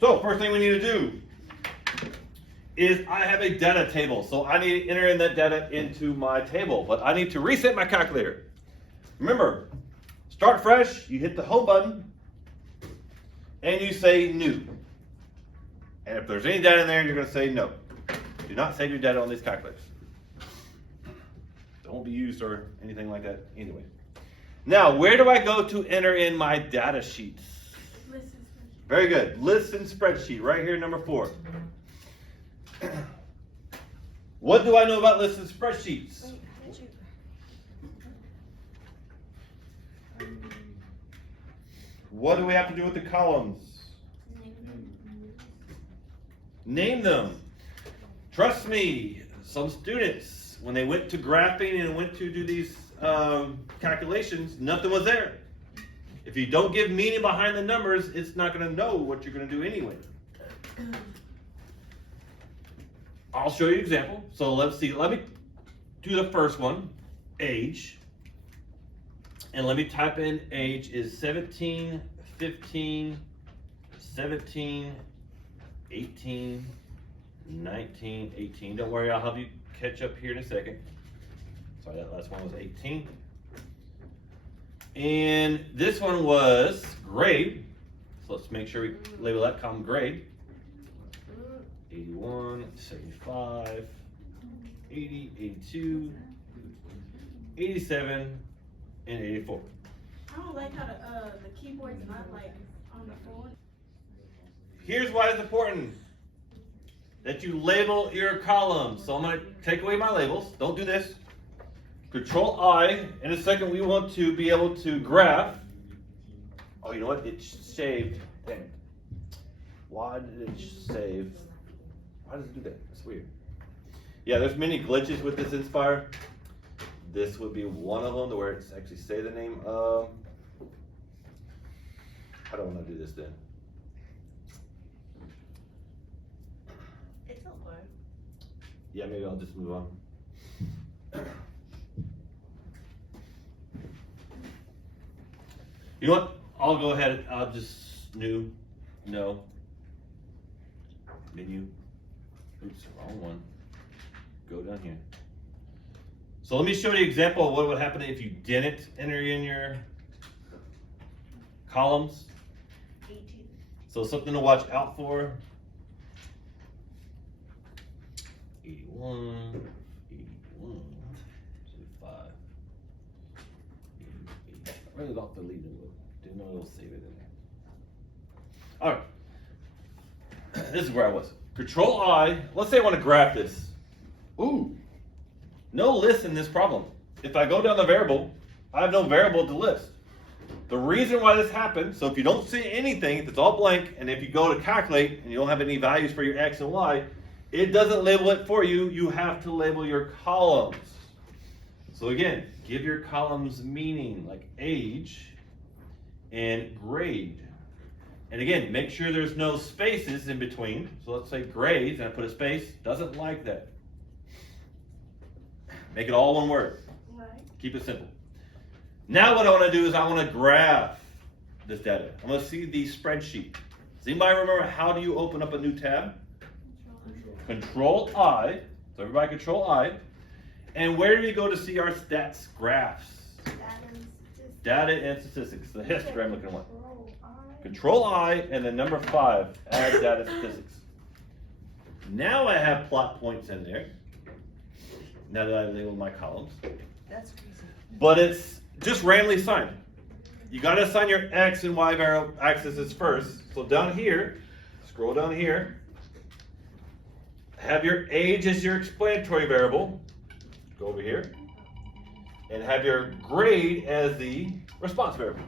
So first thing we need to do is I have a data table. So I need to enter in that data into my table, but I need to reset my calculator. Remember, start fresh, you hit the home button, and you say new. And if there's any data in there, you're gonna say no. Do not save your data on these calculators. Don't be used or anything like that anyway. Now, where do I go to enter in my data sheets? Very good. List and spreadsheet, right here, number 4. What do I know about lists and spreadsheets? What do we have to do with the columns? Name them. Trust me, some students, when they went to graphing and went to do these calculations, nothing was there. If you don't give meaning behind the numbers, it's not going to know what you're going to do anyway. I'll show you an example. So let's see. Let me do the first one, age. And let me type in age is 17, 15, 17, 18, 19, 18. Don't worry, I'll help you catch up here in a second. Sorry, that last one was 18. And this one was grade. So let's make sure we label that column grade. 81, 75, 80, 82, 87, and 84. I don't like how the keyboard's not like on the phone. Here's why it's important that you label your columns. So I'm going to take away my labels. Don't do this. Control I. In a second, we want to be able to graph. Oh, you know what? It saved. Dang. Why did it save? Why does it do that? That's weird. Yeah, there's many glitches with this Inspire. This would be one of them, to where it's actually say the name of. I don't want to do this then. It's okay. Yeah, maybe I'll just move on. You know what? I'll go ahead. I'll just no. Menu. Oops, wrong one. Go down here. So let me show you an example of what would happen if you didn't enter in your columns. 18. So something to watch out for. 81, 81, 75. I really thought the lead it. Didn't know it'll save it in there. All right. This is where I was. Control I. Let's say I want to graph this. Ooh. No list in this problem. If I go down the variable, I have no variable to list. The reason why this happens, so if you don't see anything, if it's all blank, and if you go to calculate and you don't have any values for your X and Y, it doesn't label it for you. You have to label your columns. So again, give your columns meaning, like age and grade. And again, make sure there's no spaces in between. So let's say grades, and I put a space, doesn't like that. Make it all one word. Right. Keep it simple. Now what I want to do is I want to graph this data. I want to see the spreadsheet. Does anybody remember how do you open up a new tab? Control I. So everybody Control I. And where do we go to see our stats graphs? Data and statistics. The history I'm looking at. Control I and then number 5. Add data statistics. Now I have plot points in there. Now that I've labeled my columns. That's crazy. But it's just randomly assigned. You got to assign your X and Y axes first. So down here, scroll down here. Have your age as your explanatory variable. Go over here. And have your grade as the response variable.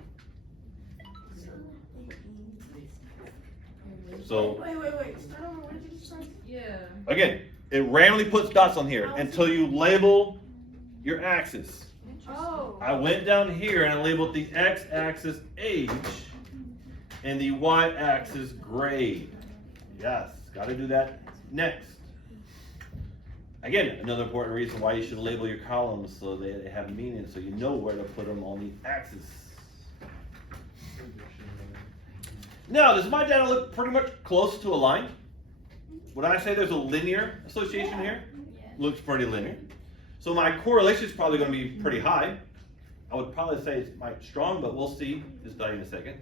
So Wait. Start over. What did you just say? Yeah. again, it randomly puts dots on here until you label your axis. Oh. I went down here and I labeled the X-axis age and the Y-axis grade. Yes, got to do that next. Again, another important reason why you should label your columns so they have meaning, so you know where to put them on the axis. Now, does my data look pretty much close to a line? Would I say there's a linear association here? Looks pretty linear. So my correlation is probably going to be pretty high. I would probably say it's quite strong, but we'll see this study in a second.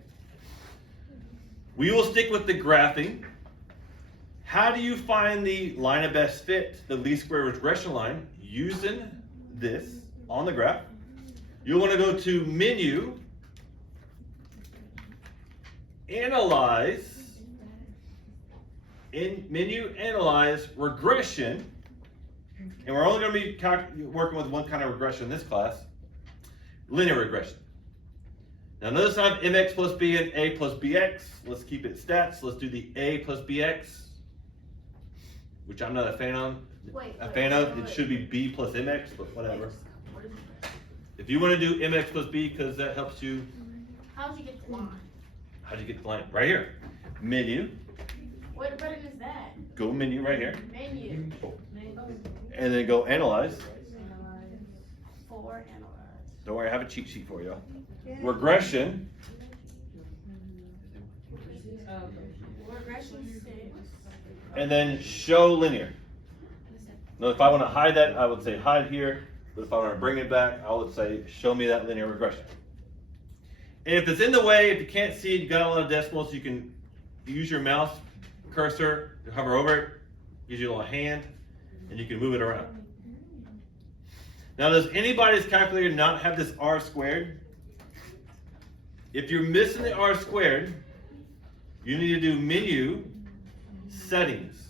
We will stick with the graphing. How do you find the line of best fit, the least square regression line, using this on the graph? You'll want to go to Menu, Analyze, in Menu, Analyze, Regression, and we're only going to be working with one kind of regression in this class, linear regression. Now notice I have mx plus b and a plus bx. Let's keep it stats. Let's do the a plus bx, which I'm not a fan of. It should be b plus mx, but whatever. If you want to do mx plus b, because that helps you. How'd you get the line? How'd you get the line? Right here. Menu. What button is that? Go menu right here. Menu. And then go analyze. For analyze. Don't worry, I have a cheat sheet for you. Regression. Regression 6. And then show linear. Now, if I want to hide that, I would say hide here. But if I want to bring it back, I would say show me that linear regression. And if it's in the way, if you can't see it, you got a lot of decimals, you can use your mouse cursor to hover over it, gives you a little hand, and you can move it around. Now, does anybody's calculator not have this r squared? If you're missing the r squared, you need to do Menu, Settings.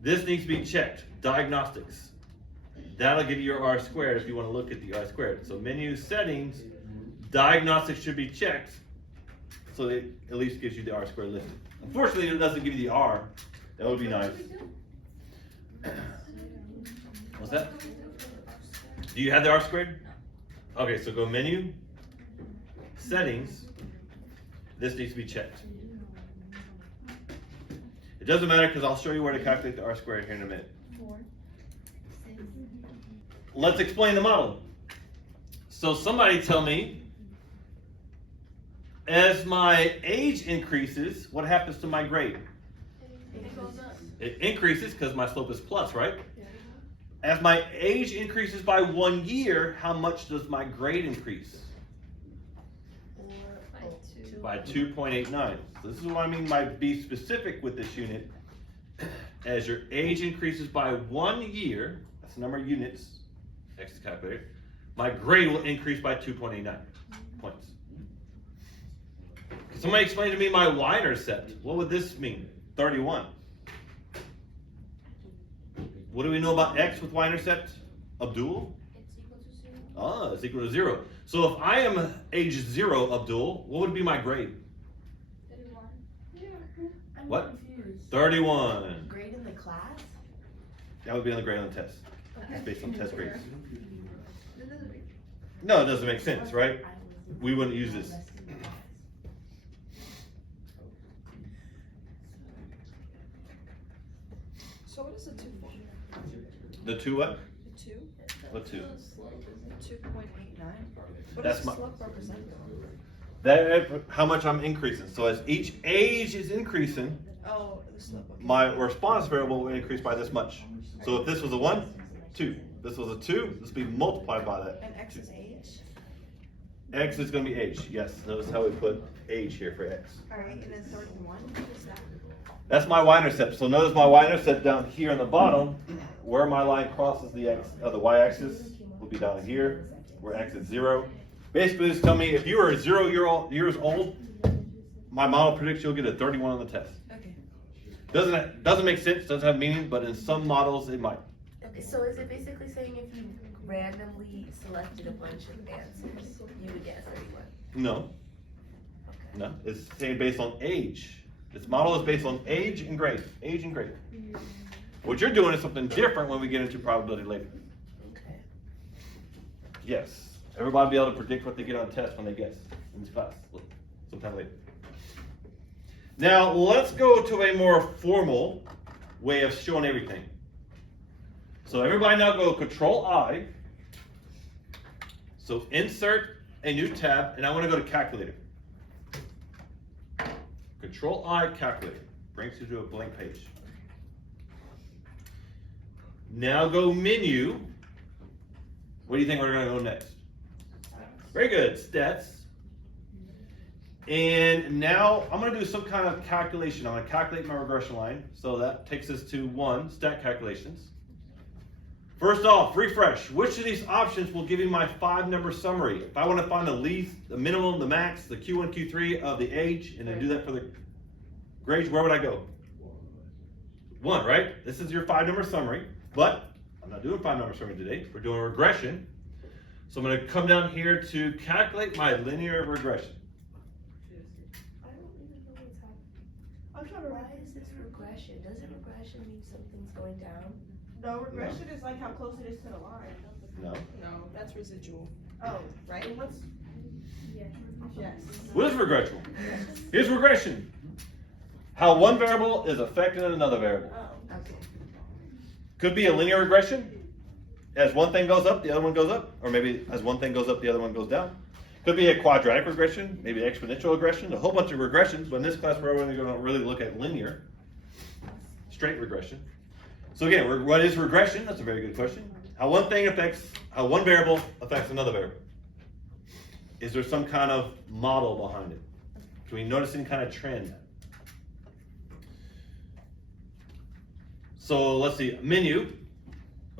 This needs to be checked, Diagnostics. That'll give you your r squared if you want to look at the r squared. So Menu, Settings, Diagnostics should be checked, so it at least gives you the r squared listed. Unfortunately, it doesn't give you the r. That would be nice. What's that? Do you have the r squared? Okay, so go Menu, Settings. This needs to be checked. It doesn't matter because I'll show you where to calculate the r squared here in a minute. Let's explain the model. So somebody tell me, as my age increases, what happens to my grade? It goes up. It increases because my slope is plus, right? As my age increases by 1 year, how much does my grade increase? By 2.89. So this is what I mean by be specific with this unit. As your age increases by 1 year, that's the number of units, X is calculated, my grade will increase by 2.89 points. Somebody explain to me my y-intercept. What would this mean? 31. What do we know about x with y-intercept? Abdul? It's equal to 0. So if I am age 0, Abdul, what would be my grade? 31. What? 31. Grade in the class? That would be on the grade on the test. It's based on test grades. That doesn't make No, it doesn't make sense, right? We wouldn't use this. So what is the 2 for? The 2 what? The 2? What 2? 2.89. What That's does my- the slope represent? That how much I'm increasing. So as each age is increasing, Oh, the slope. Okay. my response variable will increase by this much. So if this was a 1, 2. This was a 2, this would be multiplied by that. And x is age? X is going to be age. Yes, notice how we put age here for X. Alright, and then 31, what is that? That's my y-intercept. So notice my y-intercept down here on the bottom, where my line crosses the the y-axis will be down here, where X is 0. Basically, just tell me if you are 0 years old, my model predicts you'll get a 31 on the test. Okay. Doesn't make sense, doesn't have meaning, but in some models it might. Okay, so is it basically saying if you randomly selected a bunch of answers, you would get 31? No, Okay. no. It's saying based on age. This model is based on age and grade. Age and grade. What you're doing is something different when we get into probability later. Okay. Yes. Everybody will be able to predict what they get on a test when they guess in this class sometime later. Now, let's go to a more formal way of showing everything. So everybody now go Control I. So insert a new tab, and I want to go to calculator. Control I, calculator. Brings you to a blank page. Now go menu. What do you think we're gonna go next? Very good, stats. And now I'm gonna do some kind of calculation. I'm gonna calculate my regression line. So that takes us to 1, stat calculations. First off, refresh. Which of these options will give you my 5-number summary? If I want to find the least, the minimum, the max, the Q1, Q3 of the age, and then do that for the grades, where would I go? 1, right? This is your 5-number summary, but I'm not doing 5-number summary today. We're doing regression. So I'm going to come down here to calculate my linear regression. I don't even know what's happening. Why is this regression? Doesn't regression mean something's going down? No, regression is like how close it is to the line. No. No, that's residual, Oh, right? and what's, yes. What is regression? Here's regression. How one variable is affecting another variable. Oh. Okay. Could be a linear regression. As one thing goes up, the other one goes up. Or maybe as one thing goes up, the other one goes down. Could be a quadratic regression, maybe exponential regression, a whole bunch of regressions. But in this class, we're only going to really look at linear, straight regression. So again, what is regression? That's a very good question. How one variable affects another variable. Is there some kind of model behind it? Can we notice any kind of trend? So let's see, menu.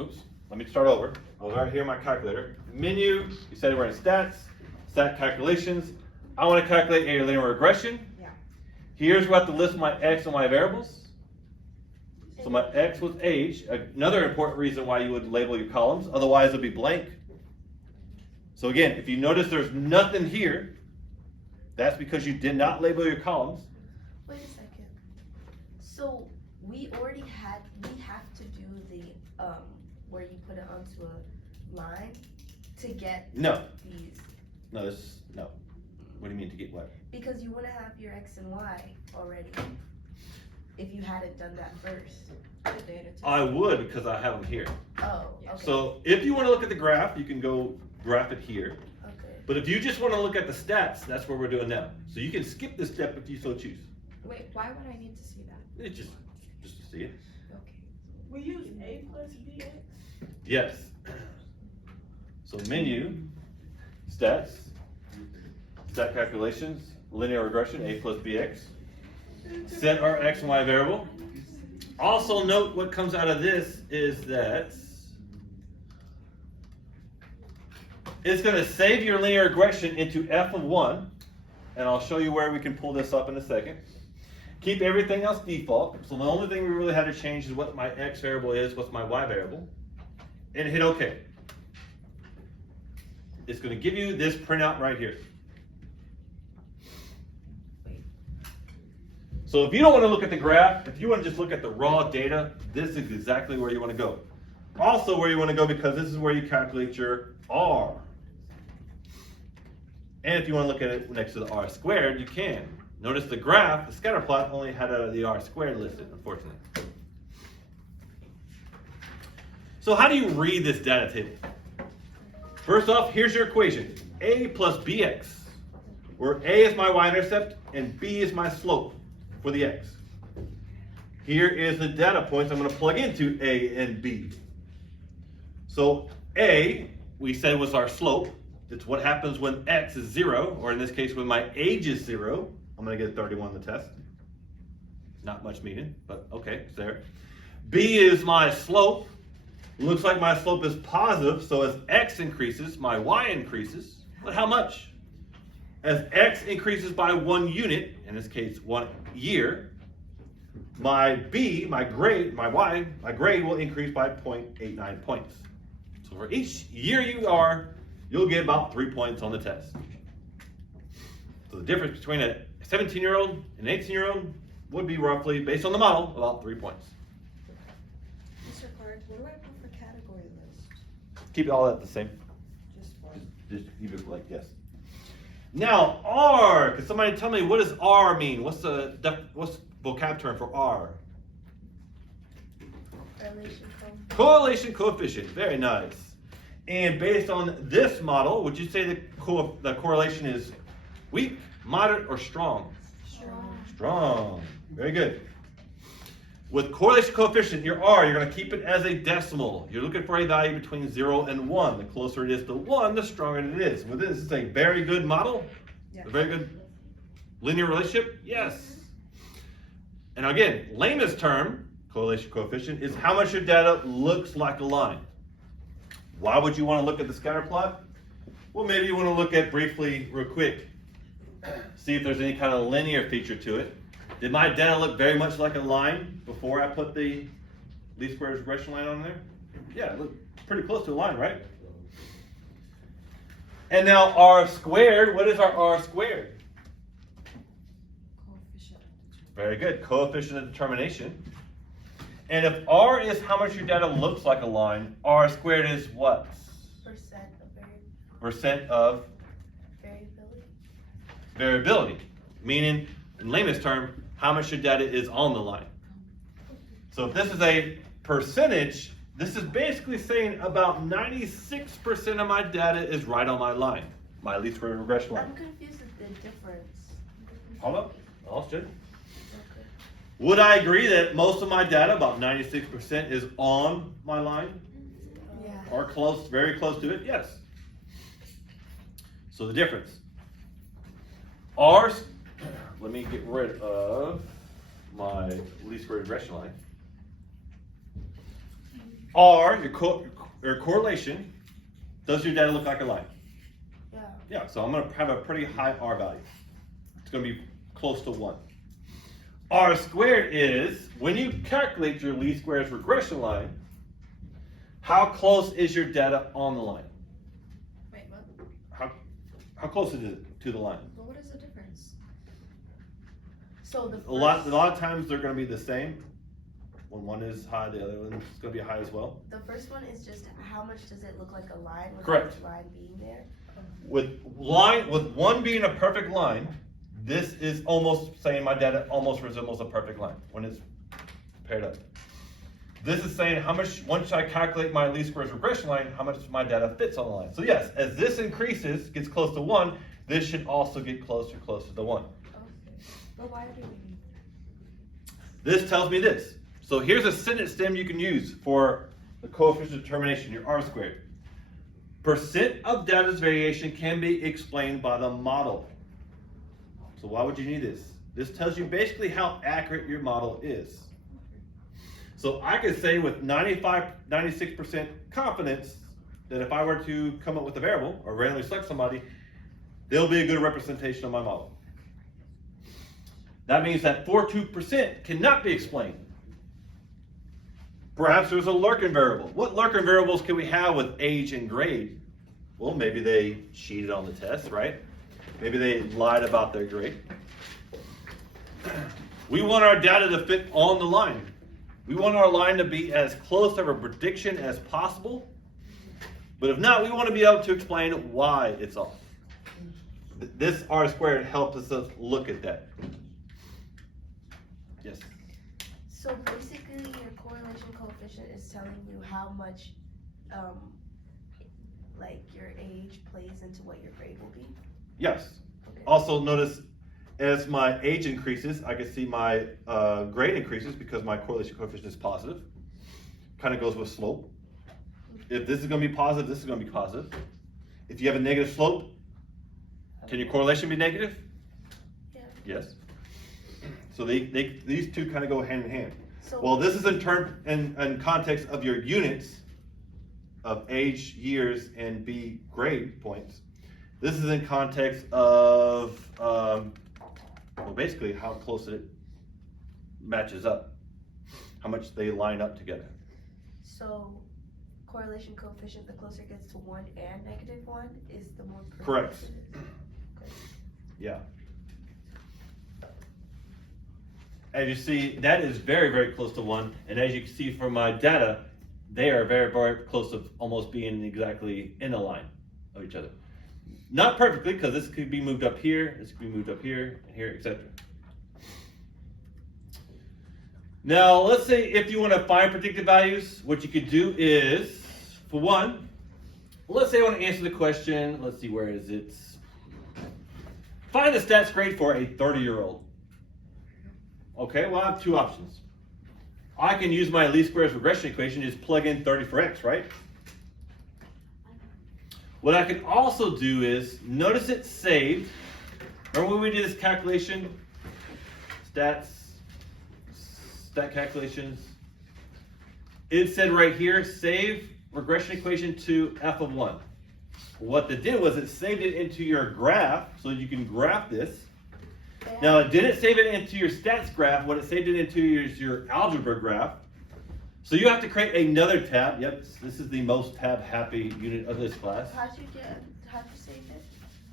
Oops, let me start over. I was right here in my calculator. Menu, you said we're in stats, stat calculations. I want to calculate a linear regression. Yeah. Here's where I have to list my x and y variables. So my x was age. Another important reason why you would label your columns, otherwise it'd be blank. So again, if you notice there's nothing here, that's because you did not label your columns. Wait a second. So we have to do the where you put it onto a line to get No, these, no. What do you mean to get what? because you want to have your x and y already if you hadn't done that first. The data type. I would because I have them here. Oh, okay. So if you want to look at the graph, you can go graph it here. Okay. But if you just want to look at the stats, that's what we're doing now. So you can skip this step if you so choose. Wait, why would I need to see that? It's just to see it. Okay. We use A plus BX. Yes. So menu, stats, stat calculations, linear regression, A plus BX. Set our x and y variable. Also note what comes out of this is that it's going to save your linear regression into f of 1. And I'll show you where we can pull this up in a second. Keep everything else default. So the only thing we really had to change is what my x variable is, what's my y variable. And hit OK. It's going to give you this printout right here. So if you don't want to look at the graph, if you want to just look at the raw data, this is exactly where you want to go. Also where you want to go because this is where you calculate your R. And if you want to look at it next to the R squared, you can. Notice the graph, the scatter plot only had the R squared listed, unfortunately. So how do you read this data table? First off, here's your equation. A plus BX, where A is my y-intercept and B is my slope for the x. Here is the data points I'm going to plug into A and B. So A, we said was our slope. It's what happens when x is 0, or in this case when my age is 0. I'm going to get 31 on the test. Not much meaning, but okay, it's there. B is my slope. Looks like my slope is positive, so as x increases, my y increases. But how much? As x increases by 1 unit, in this case 1 year, my B, my grade will increase by 0.89 points. So for each year you'll get about 3 points on the test. So the difference between a 17-year-old and an 18-year-old would be roughly, based on the model, about 3 points. Mr. Clark, what do I put for category list? Keep all that the same. Just one. Just leave it like yes. Now R, can somebody tell me what does R mean? What's vocab term for R? Correlation coefficient. Very nice. And based on this model, would you say the correlation is weak, moderate, or strong? Strong. Very good. With correlation coefficient, your R, you're going to keep it as a decimal. You're looking for a value between 0 and 1. The closer it is to 1, the stronger it is. Well, this is a very good model. Yeah. A very good linear relationship. Yes. And again, lamest term, correlation coefficient, is how much your data looks like a line. Why would you want to look at the scatter plot? Well, maybe you want to look at briefly, real quick, see if there's any kind of linear feature to it. Did my data look very much like a line before I put the least squares regression line on there? Yeah, it looked pretty close to a line, right? And now R squared, what is our R squared? Coefficient. Very good, coefficient of determination. And if R is how much your data looks like a line, R squared is what? Percent of variability. Variability, meaning in layman's term, how much your data is on the line. So if this is a percentage, this is basically saying about 96% of my data is right on my line, my least square regression line. I'm confused with the difference. Hold up, I'll check. Okay. Would I agree that most of my data, about 96%, is on my line? Yeah. Or close, very close to it? Yes. So the difference. R's, let me get rid of my least square regression line. R, your correlation, does your data look like a line? Yeah. Yeah, so I'm going to have a pretty high R value. It's going to be close to 1. R squared is, when you calculate your least squares regression line, how close is your data on the line? Wait, what? How close is it to the line? But what is the difference? So the first, A lot of times they're going to be the same. When one is high, the other one is going to be high as well. the first one is just how much does it look like a line without Correct. the line being there? With one being a perfect line, this is almost saying my data almost resembles a perfect line when it's paired up. This is saying how much, once I calculate my least squares regression line, how much my data fits on the line. So yes, as this increases, gets close to 1, this should also get closer to 1. Okay. But why do we need This tells me this. So here's a sentence stem you can use for the coefficient determination, your R squared. Percent of data's variation can be explained by the model. So why would you need this? This tells you basically how accurate your model is. So I could say with 96% confidence that if I were to come up with a variable or randomly select somebody, they'll be a good representation of my model. That means that 42% cannot be explained. Perhaps there's a lurking variable. What lurking variables can we have with age and grade? Well, maybe they cheated on the test, right? Maybe they lied about their grade. We want our data to fit on the line. We want our line to be as close to a prediction as possible. But if not, we want to be able to explain why it's off. This R squared helps us look at that. Yes? So basically, your correlation coefficient is telling you how much, like your age plays into what your grade will be. Yes. Okay. Also notice, as my age increases, I can see my grade increases because my correlation coefficient is positive. Kind of goes with slope. If this is going to be positive, this is going to be positive. If you have a negative slope, can your correlation be negative? Yeah. Yes. So these two kind of go hand in hand. So Well, this is in context of your units of age, years, and B grade points. This is in context of, well, basically how close it matches up, how much they line up together. So correlation coefficient, the closer it gets to 1 and -1 is the more Correct. precise it is. Okay. Yeah. As you see, that is very, very close to 1. And as you can see from my data, they are very, very close to almost being exactly in a line of each other. Not perfectly, because this could be moved up here, this could be moved up here, and here, etc. Now, let's say if you want to find predicted values, what you could do is, for one, let's say I want to answer the question, let's see, where is it? Find the stats grade for a 30-year-old. Okay, well I have two options. I can use my least squares regression equation, just plug in 30 for x, right? What I can also do is, notice it's saved. Remember when we did this calculation? Stat calculations. It said right here, save regression equation to f of 1. What it did was it saved it into your graph, so you can graph this. Now it didn't save it into your stats graph. What it saved it into is your algebra graph. So you have to create another tab. Yep, this is the most tab happy unit of this class. How'd you save it?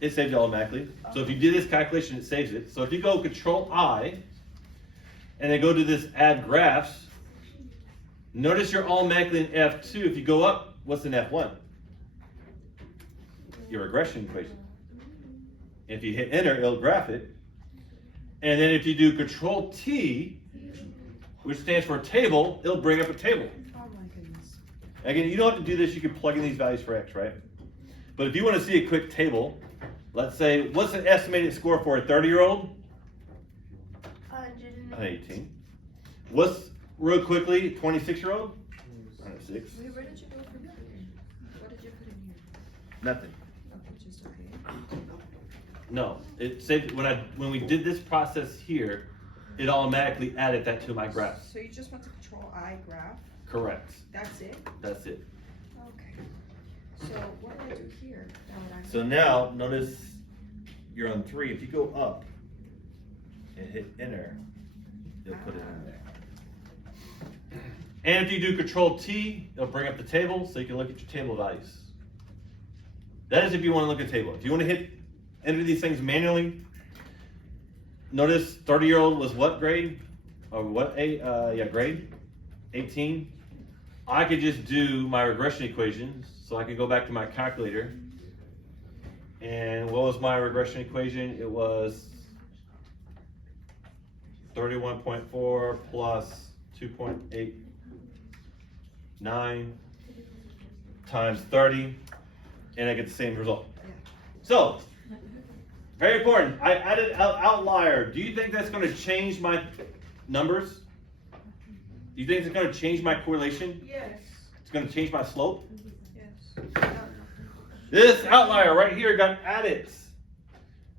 It saved it automatically. So if you do this calculation, it saves it. So if you go Control I, and then go to this add graphs, notice you're automatically in F2. If you go up, what's in F1? Your regression equation. If you hit enter, it'll graph it. And then if you do Control T, which stands for table, it'll bring up a table. Oh my goodness. Again, you don't have to do this. You can plug in these values for x, right? But if you want to see a quick table, let's say, what's an estimated score for a 30-year-old? 118. What's, real quickly, 26-year-old? 106. Wait, where did you go from here? What did you put in here? Nothing. Okay, just okay. No, it saved when we did this process here, it automatically added that to my graph. So you just went to Control I graph. Correct. That's it? That's it. Okay. So what do I do here? Now that I'm So now notice you're on 3. If you go up and hit enter, it'll put it in there. And if you do Control T, it'll bring up the table so you can look at your table values. That is if you want to look at the table. If you want to enter these things manually, notice 30-year-old was what grade? Or what grade? 18. I could just do my regression equations. So I could go back to my calculator. And what was my regression equation? It was 31.4 plus 2.89 times 30, and I get the same result. So, very important. I added an outlier. Do you think that's going to change my numbers? Do you think it's going to change my correlation? Yes. It's going to change my slope? Yes. This outlier right here got added.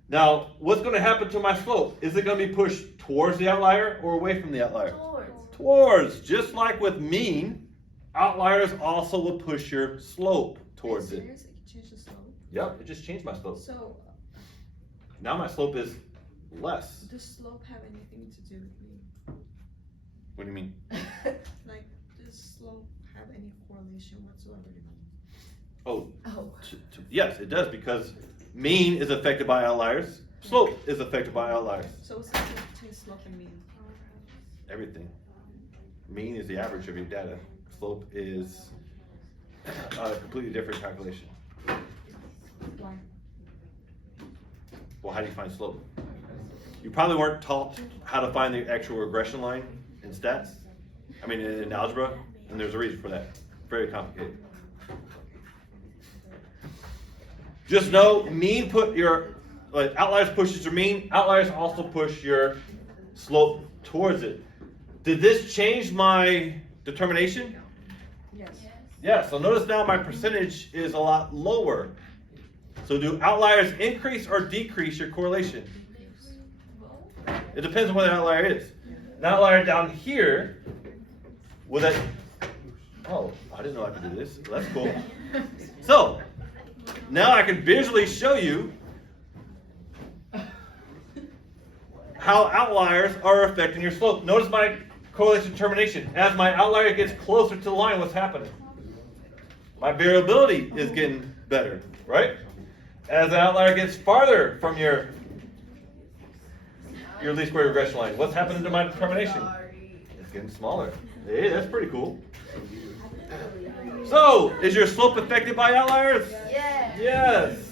Now, what's going to happen to my slope? Is it going to be pushed towards the outlier or away from the outlier? Towards. Just like with mean, outliers also will push your slope towards it. Seriously? You changed the slope? Yep, it just changed my slope. So Now my slope is less. does slope have anything to do with me? What do you mean? Like, does slope have any correlation whatsoever to me? Oh, yes, it does, because mean is affected by outliers. Slope is affected by outliers. So what's the difference between slope and mean? Everything. Mean is the average of your data. Slope is a completely different calculation. Why? Well, how do you find slope? You probably weren't taught how to find the actual regression line in stats. I mean, in algebra, and there's a reason for that. Very complicated. Just know, mean outliers pushes your mean. Outliers also push your slope towards it. Did this change my determination? Yes. Yeah, so notice now my percentage is a lot lower. So do outliers increase or decrease your correlation? It depends on what an outlier is. An outlier down here, with that, oh, I didn't know I could do this. That's cool. So, now I can visually show you how outliers are affecting your slope. Notice my correlation determination. As my outlier gets closer to the line, what's happening? My variability is getting better, right? As the outlier gets farther from your least square regression line, what's happening to my determination? It's getting smaller. Hey, that's pretty cool. So, is your slope affected by outliers? Yes. Yes.